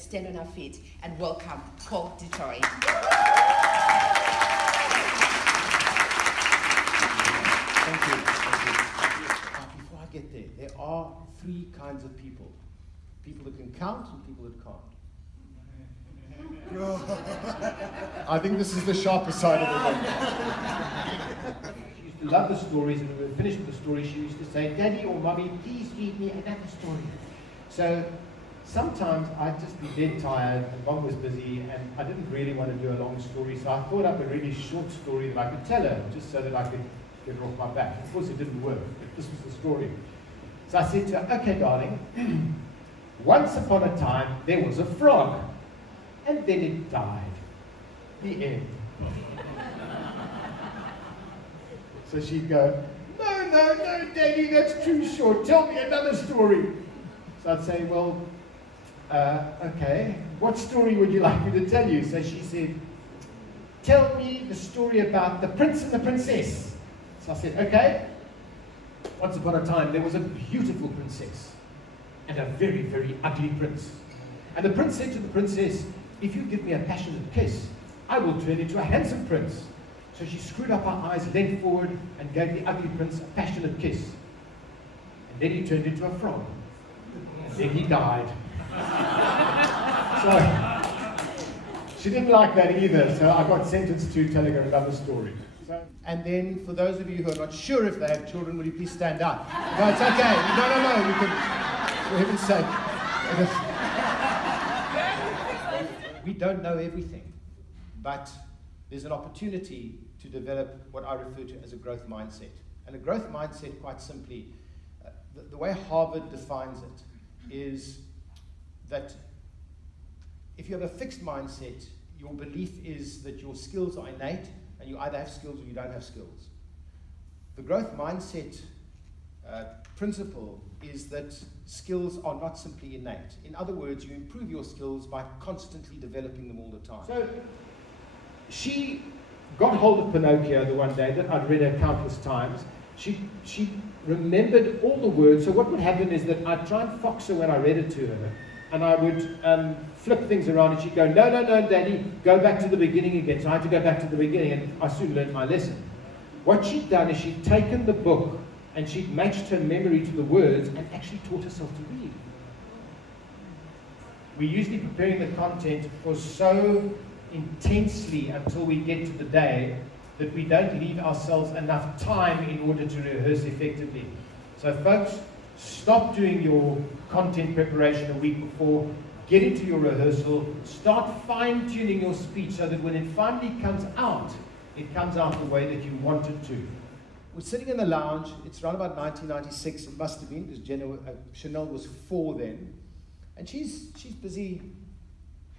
let's stand on our feet and welcome Paul du Toit. Thank you. Thank you. Before I get there, there are three kinds of people. People that can count and people that can't. I think this is the sharper side of the room. She used to love the stories, and when we were finished with the story, she used to say, "Daddy or Mommy, please read me another story." So sometimes I'd just be dead tired, and Mom was busy, and I didn't really want to do a long story, so I thought up a really short story that I could tell her, just so that I could get her off my back. Of course, it didn't work, but this was the story. So I said to her, "Okay, darling, once upon a time, there was a frog, and then it died. The end." So she'd go, "No, no, no, Daddy, that's too short. Tell me another story." So I'd say, "Well, okay, what story would you like me to tell you?" So she said, "Tell me the story about the prince and the princess." So I said, "Okay. Once upon a time, there was a beautiful princess and a very, very ugly prince. And the prince said to the princess, 'If you give me a passionate kiss, I will turn into a handsome prince.' So she screwed up her eyes, leant forward, and gave the ugly prince a passionate kiss. And then he turned into a frog. And then he died." So she didn't like that either, so I got sentenced to telling her another story. And then, for those of you who are not sure if they have children, will you please stand up? No, it's okay. No, we can, for heaven's sake. We don't know everything, but there's an opportunity to develop what I refer to as a growth mindset. And a growth mindset, quite simply, the way Harvard defines it is that if you have a fixed mindset, your belief is that your skills are innate, and you either have skills or you don't have skills. The growth mindset principle is that skills are not simply innate. In other words, you improve your skills by constantly developing them all the time. So she got hold of Pinocchio the one day that I'd read her countless times. She remembered all the words. So what would happen is that I'd try and fox her when I read it to her, and I would flip things around, and she'd go, "No, no, no, Daddy, go back to the beginning again." So I had to go back to the beginning, and I soon learned my lesson. What she'd done is she'd taken the book, and she'd matched her memory to the words, and actually taught herself to read. We're usually preparing the content for so intensely until we get to the day that we don't leave ourselves enough time in order to rehearse effectively. So folks, stop doing your content preparation a week before, get into your rehearsal, start fine-tuning your speech so that when it finally comes out, it comes out the way that you want it to. We're sitting in the lounge. It's around about 1996, it must have been, because Chanel was 4 then, and she's busy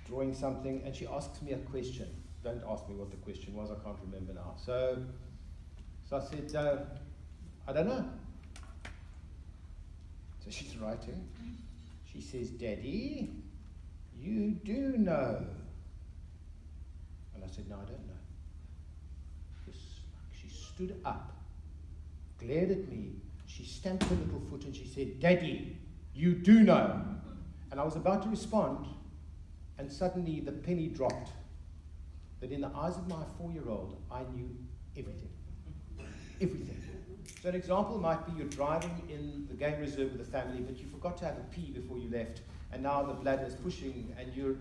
drawing something, and she asks me a question. Don't ask me what the question was, I can't remember now. So I said, "I don't know." So she's writing. She says, "Daddy, you do know." And I said, "No, I don't know." She stood up, glared at me, she stamped her little foot, and she said, "Daddy, you do know." And I was about to respond, and suddenly the penny dropped, that in the eyes of my 4-year-old, I knew everything. Everything. So an example might be you're driving in the game reserve with the family, but you forgot to have a pee before you left, and now the bladder is pushing, and you're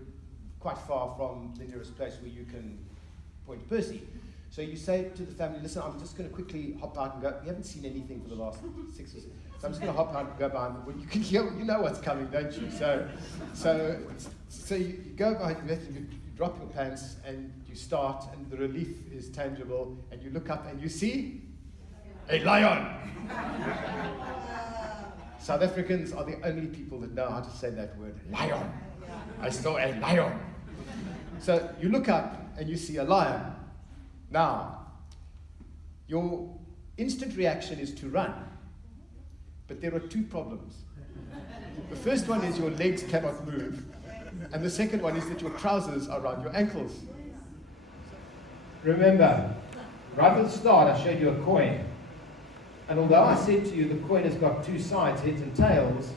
quite far from the nearest place where you can point Percy. So you say to the family, "Listen, I'm just going to quickly hop out and go. We haven't seen anything for the last 6 or 7. So I'm just going to hop out and go behind. Well, you can hear, you know what's coming, don't you?" So you go behind, you drop your pants, and you start, and the relief is tangible, and you look up and you see a lion. South Africans are the only people that know how to say that word, lion. I saw a lion. So you look up and you see a lion. Now, your instant reaction is to run, but there are 2 problems. The first one is your legs cannot move, and the second one is that your trousers are around your ankles. Remember, right at the start I showed you a coin, and although I said to you the coin has got 2 sides, heads and tails,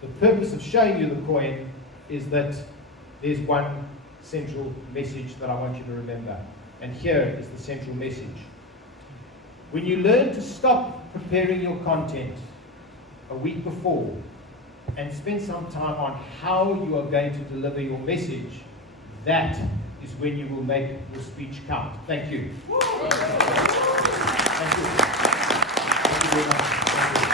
the purpose of showing you the coin is that there's one central message that I want you to remember. And here is the central message. When you learn to stop preparing your content a week before and spend some time on how you are going to deliver your message, that is when you will make your speech count. Thank you. Thank you. Thank you very much. Thank you.